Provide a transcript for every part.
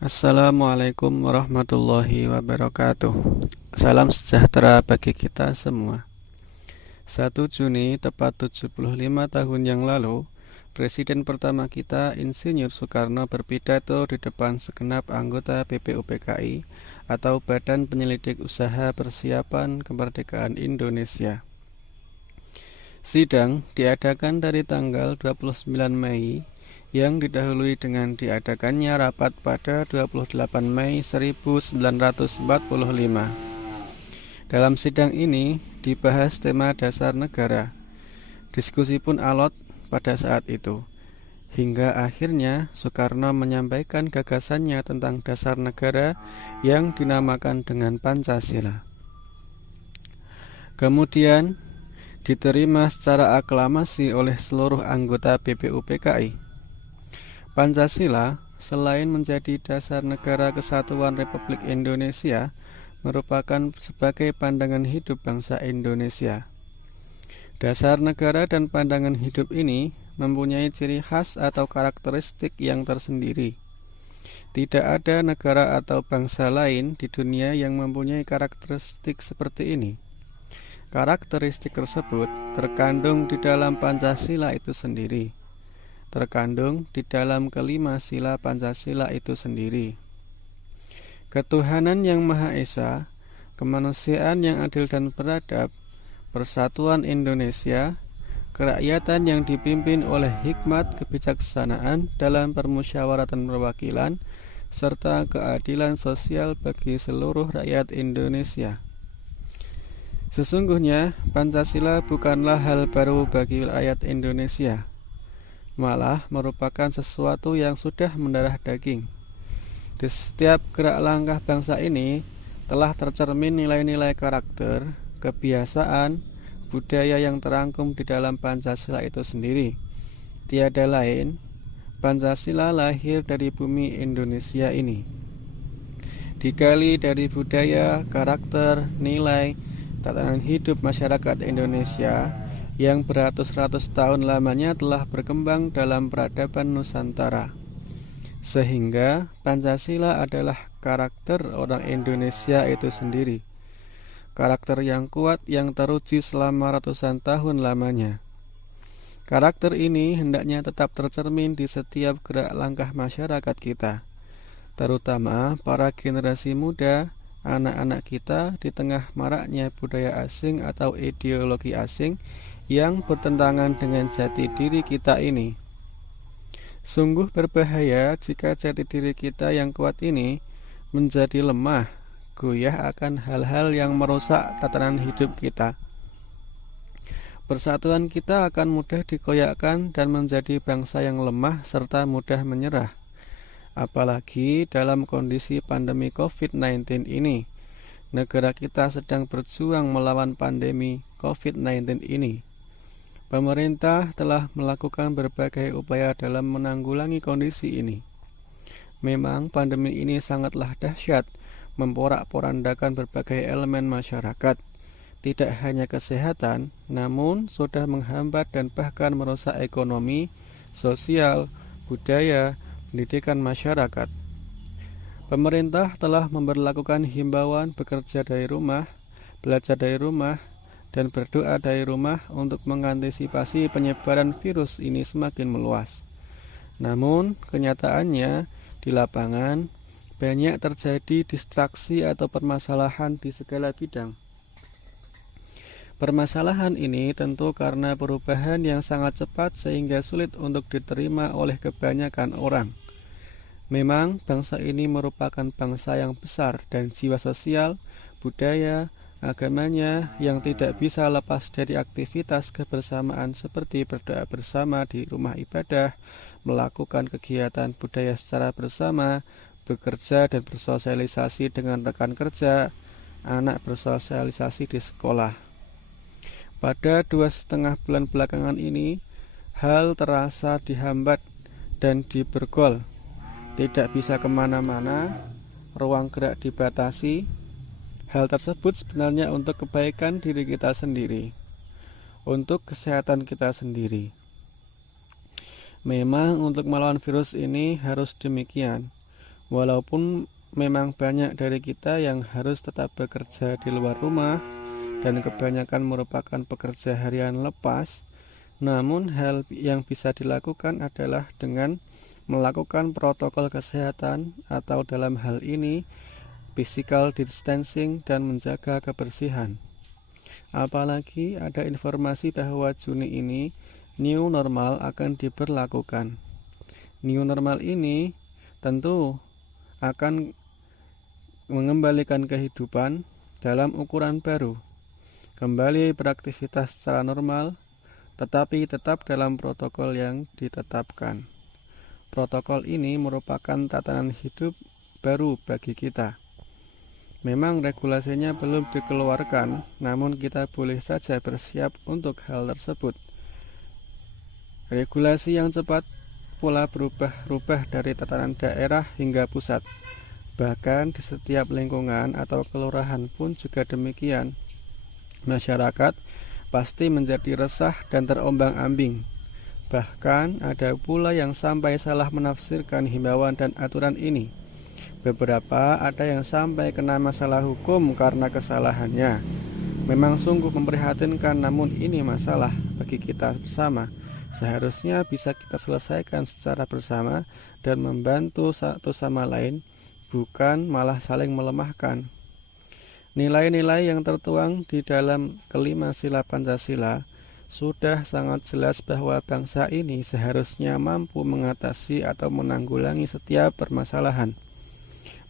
Assalamualaikum warahmatullahi wabarakatuh. Salam sejahtera bagi kita semua. 1 Juni tepat 75 tahun yang lalu, Presiden pertama kita Insinyur Soekarno berpidato di depan segenap anggota BPUPKI atau Badan Penyelidik Usaha Persiapan Kemerdekaan Indonesia. Sidang diadakan dari tanggal 29 Mei yang didahului dengan diadakannya rapat pada 28 Mei 1945. Dalam sidang ini dibahas tema dasar negara. Diskusi pun alot pada saat itu, hingga akhirnya Soekarno menyampaikan gagasannya tentang dasar negara yang dinamakan dengan Pancasila. Kemudian diterima secara aklamasi oleh seluruh anggota BPUPKI. Pancasila selain menjadi dasar negara kesatuan Republik Indonesia, merupakan sebagai pandangan hidup bangsa Indonesia. Dasar negara dan pandangan hidup ini mempunyai ciri khas atau karakteristik yang tersendiri. Tidak ada negara atau bangsa lain di dunia yang mempunyai karakteristik seperti ini. Karakteristik tersebut terkandung di dalam Pancasila itu sendiri, terkandung di dalam kelima sila Pancasila itu sendiri. Ketuhanan yang Maha Esa, kemanusiaan yang adil dan beradab, persatuan Indonesia, kerakyatan yang dipimpin oleh hikmat kebijaksanaan dalam permusyawaratan perwakilan, serta keadilan sosial bagi seluruh rakyat Indonesia. Sesungguhnya Pancasila bukanlah hal baru bagi rakyat Indonesia, malah merupakan sesuatu yang sudah mendarah daging. Di setiap gerak langkah bangsa ini telah tercermin nilai-nilai karakter, kebiasaan, budaya yang terangkum di dalam Pancasila itu sendiri. Tiada lain, Pancasila lahir dari bumi Indonesia ini. Digali dari budaya, karakter, nilai, tatanan hidup masyarakat Indonesia yang beratus-ratus tahun lamanya telah berkembang dalam peradaban Nusantara. Sehingga Pancasila adalah karakter orang Indonesia itu sendiri. Karakter yang kuat yang teruji selama ratusan tahun lamanya. Karakter ini hendaknya tetap tercermin di setiap gerak langkah masyarakat kita, terutama para generasi muda, anak-anak kita di tengah maraknya budaya asing atau ideologi asing yang bertentangan dengan jati diri kita ini. Sungguh berbahaya jika jati diri kita yang kuat ini menjadi lemah, goyah akan hal-hal yang merusak tatanan hidup kita. Persatuan kita akan mudah dikoyakkan dan menjadi bangsa yang lemah serta mudah menyerah. Apalagi dalam kondisi pandemi COVID-19 ini, negara kita sedang berjuang melawan pandemi COVID-19 ini. Pemerintah telah melakukan berbagai upaya dalam menanggulangi kondisi ini. Memang pandemi ini sangatlah dahsyat, memporak-porandakan berbagai elemen masyarakat. Tidak hanya kesehatan, namun sudah menghambat dan bahkan merusak ekonomi, sosial, budaya, pendidikan masyarakat. Pemerintah telah memberlakukan himbauan bekerja dari rumah, belajar dari rumah, dan berdoa dari rumah untuk mengantisipasi penyebaran virus ini semakin meluas. Namun, kenyataannya di lapangan banyak terjadi distraksi atau permasalahan di segala bidang. Permasalahan ini tentu karena perubahan yang sangat cepat sehingga sulit untuk diterima oleh kebanyakan orang. Memang bangsa ini merupakan bangsa yang besar dan jiwa sosial, budaya, agamanya yang tidak bisa lepas dari aktivitas kebersamaan seperti berdoa bersama di rumah ibadah, melakukan kegiatan budaya secara bersama, bekerja dan bersosialisasi dengan rekan kerja, anak bersosialisasi di sekolah. Pada 2,5 bulan belakangan ini, hal terasa dihambat dan dibergol. Tidak bisa kemana-mana, ruang gerak dibatasi. Hal tersebut sebenarnya untuk kebaikan diri kita sendiri, untuk kesehatan kita sendiri. Memang untuk melawan virus ini harus demikian. Walaupun memang banyak dari kita yang harus tetap bekerja di luar rumah dan kebanyakan merupakan pekerja harian lepas, namun hal yang bisa dilakukan adalah dengan melakukan protokol kesehatan atau dalam hal ini physical distancing dan menjaga kebersihan. Apalagi ada informasi bahwa Juni ini new normal akan diberlakukan. New normal ini tentu akan mengembalikan kehidupan dalam ukuran baru, kembali beraktivitas secara normal, tetapi tetap dalam protokol yang ditetapkan. Protokol ini merupakan tatanan hidup baru bagi kita. Memang regulasinya belum dikeluarkan, namun kita boleh saja bersiap untuk hal tersebut. Regulasi yang cepat pula berubah-ubah dari tatanan daerah hingga pusat. Bahkan di setiap lingkungan atau kelurahan pun juga demikian. Masyarakat pasti menjadi resah dan terombang-ambing. Bahkan ada pula yang sampai salah menafsirkan himbauan dan aturan ini. Beberapa ada yang sampai kena masalah hukum karena kesalahannya. Memang sungguh memprihatinkan, namun ini masalah bagi kita bersama. Seharusnya bisa kita selesaikan secara bersama dan membantu satu sama lain, bukan malah saling melemahkan. Nilai-nilai yang tertuang di dalam kelima sila Pancasila sudah sangat jelas bahwa bangsa ini seharusnya mampu mengatasi atau menanggulangi setiap permasalahan.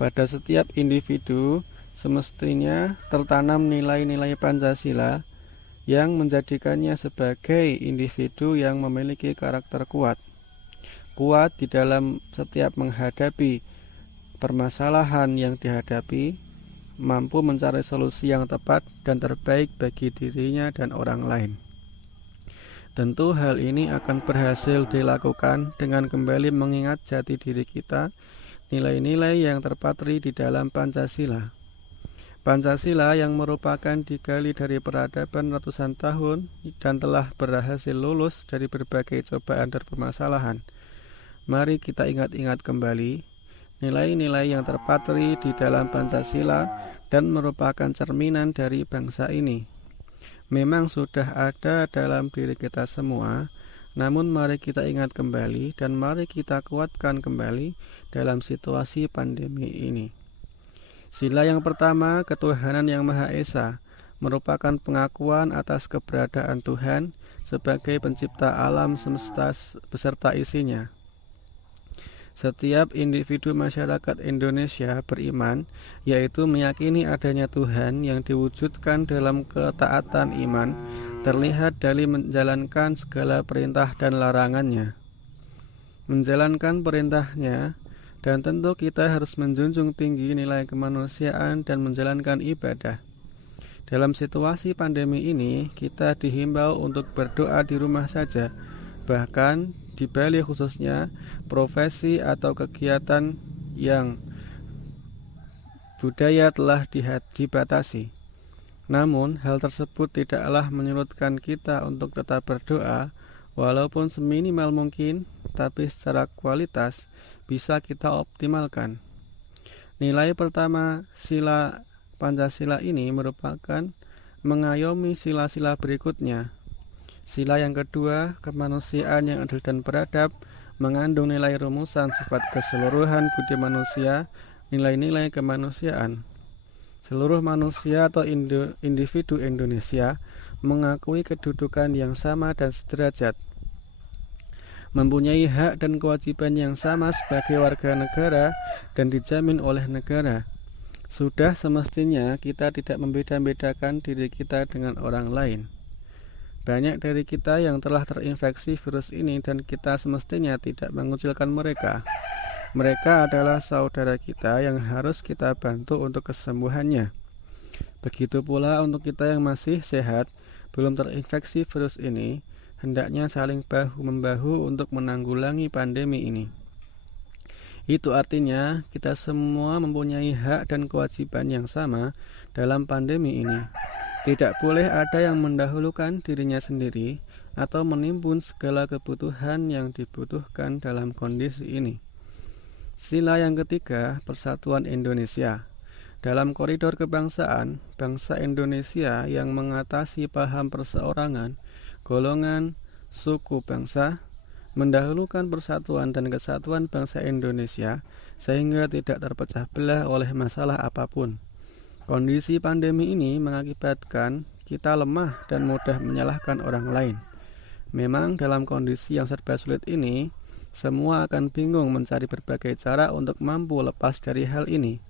Pada setiap individu semestinya tertanam nilai-nilai Pancasila yang menjadikannya sebagai individu yang memiliki karakter kuat. Kuat di dalam setiap menghadapi permasalahan yang dihadapi, mampu mencari solusi yang tepat dan terbaik bagi dirinya dan orang lain. Tentu hal ini akan berhasil dilakukan dengan kembali mengingat jati diri kita, nilai-nilai yang terpatri di dalam Pancasila. Pancasila yang merupakan digali dari peradaban ratusan tahun dan telah berhasil lulus dari berbagai cobaan dan permasalahan. Mari kita ingat-ingat kembali nilai-nilai yang terpatri di dalam Pancasila dan merupakan cerminan dari bangsa ini. Memang sudah ada dalam diri kita semua, namun mari kita ingat kembali dan mari kita kuatkan kembali dalam situasi pandemi ini. Sila yang pertama, ketuhanan yang Maha Esa, merupakan pengakuan atas keberadaan Tuhan sebagai pencipta alam semesta beserta isinya. Setiap individu masyarakat Indonesia beriman, yaitu meyakini adanya Tuhan yang diwujudkan dalam ketaatan iman, terlihat dari menjalankan segala perintah dan larangannya. Menjalankan perintahnya, dan tentu kita harus menjunjung tinggi nilai kemanusiaan dan menjalankan ibadah. Dalam situasi pandemi ini, kita dihimbau untuk berdoa di rumah saja, bahkan di Bali khususnya, profesi atau kegiatan yang budaya telah dibatasi. Namun, hal tersebut tidaklah menyurutkan kita untuk tetap berdoa, walaupun seminimal mungkin, tapi secara kualitas bisa kita optimalkan. Nilai pertama sila Pancasila ini merupakan mengayomi sila-sila berikutnya. Sila yang kedua, kemanusiaan yang adil dan beradab, mengandung nilai rumusan sifat keseluruhan budi manusia, nilai-nilai kemanusiaan. Seluruh manusia atau individu Indonesia mengakui kedudukan yang sama dan sederajat, mempunyai hak dan kewajiban yang sama sebagai warga negara dan dijamin oleh negara. Sudah semestinya kita tidak membeda-bedakan diri kita dengan orang lain. Banyak dari kita yang telah terinfeksi virus ini dan kita semestinya tidak mengucilkan mereka. Mereka adalah saudara kita yang harus kita bantu untuk kesembuhannya. Begitu pula untuk kita yang masih sehat, belum terinfeksi virus ini, hendaknya saling bahu-membahu untuk menanggulangi pandemi ini. Itu artinya kita semua mempunyai hak dan kewajiban yang sama dalam pandemi ini. Tidak boleh ada yang mendahulukan dirinya sendiri atau menimbun segala kebutuhan yang dibutuhkan dalam kondisi ini. Sila yang ketiga, Persatuan Indonesia. Dalam koridor kebangsaan, bangsa Indonesia yang mengatasi paham perseorangan, golongan, suku bangsa, mendahulukan persatuan dan kesatuan bangsa Indonesia sehingga tidak terpecah belah oleh masalah apapun. Kondisi pandemi ini mengakibatkan kita lemah dan mudah menyalahkan orang lain. Memang dalam kondisi yang serba sulit ini, semua akan bingung mencari berbagai cara untuk mampu lepas dari hal ini.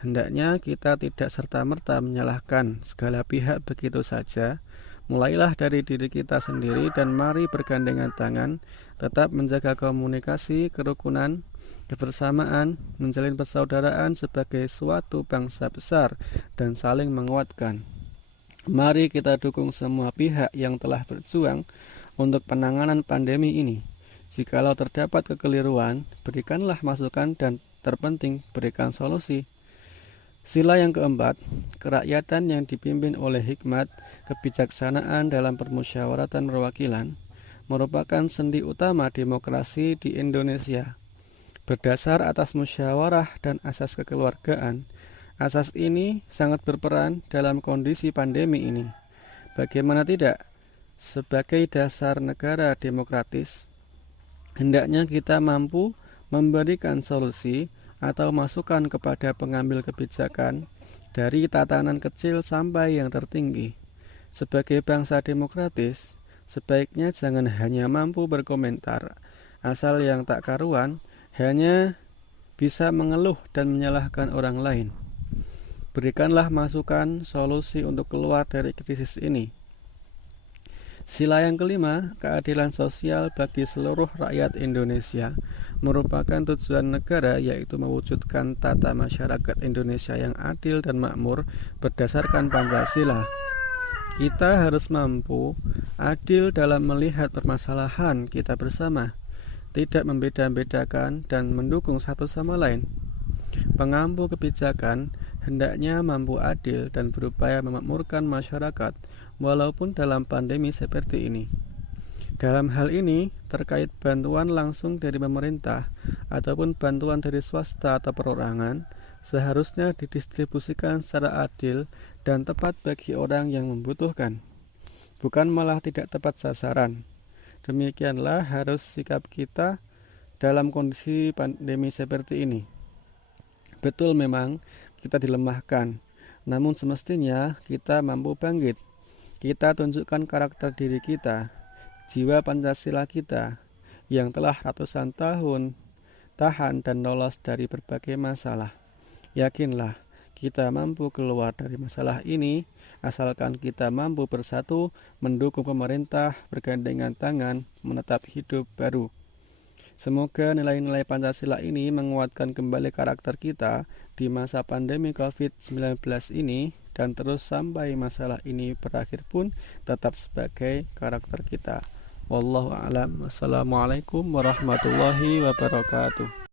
Hendaknya kita tidak serta-merta menyalahkan segala pihak begitu saja. Mulailah dari diri kita sendiri dan mari bergandengan tangan, tetap menjaga komunikasi, kerukunan, kebersamaan, menjalin persaudaraan sebagai suatu bangsa besar dan saling menguatkan. Mari kita dukung semua pihak yang telah berjuang untuk penanganan pandemi ini. Jikalau terdapat kekeliruan, berikanlah masukan dan terpenting berikan solusi. Sila yang keempat, kerakyatan yang dipimpin oleh hikmat, kebijaksanaan dalam permusyawaratan perwakilan, merupakan sendi utama demokrasi di Indonesia. Berdasar atas musyawarah dan asas kekeluargaan, asas ini sangat berperan dalam kondisi pandemi ini. Bagaimana tidak? Sebagai dasar negara demokratis, hendaknya kita mampu memberikan solusi atau masukan kepada pengambil kebijakan dari tatanan kecil sampai yang tertinggi. Sebagai bangsa demokratis, sebaiknya jangan hanya mampu berkomentar asal yang tak karuan, hanya bisa mengeluh dan menyalahkan orang lain. Berikanlah masukan solusi untuk keluar dari krisis ini. Sila yang kelima, keadilan sosial bagi seluruh rakyat Indonesia, merupakan tujuan negara, yaitu mewujudkan tata masyarakat Indonesia yang adil dan makmur berdasarkan Pancasila. Kita harus mampu adil dalam melihat permasalahan kita bersama, tidak membeda-bedakan dan mendukung satu sama lain. Pengampu kebijakan hendaknya mampu adil dan berupaya memakmurkan masyarakat walaupun dalam pandemi seperti ini. Dalam hal ini, terkait bantuan langsung dari pemerintah ataupun bantuan dari swasta atau perorangan, seharusnya didistribusikan secara adil dan tepat bagi orang yang membutuhkan, bukan malah tidak tepat sasaran. Demikianlah harus sikap kita dalam kondisi pandemi seperti ini. Betul, memang kita dilemahkan, namun semestinya kita mampu bangkit. Kita tunjukkan karakter diri kita, jiwa Pancasila kita yang telah ratusan tahun tahan dan lolos dari berbagai masalah. Yakinlah, kita mampu keluar dari masalah ini asalkan kita mampu bersatu mendukung pemerintah, bergandengan tangan, menetap hidup baru. Semoga nilai-nilai Pancasila ini menguatkan kembali karakter kita di masa pandemi COVID-19 ini, dan terus sampai masalah ini berakhir pun tetap sebagai karakter kita. Wallahu a'lam. Wassalamualaikum warahmatullahi wabarakatuh.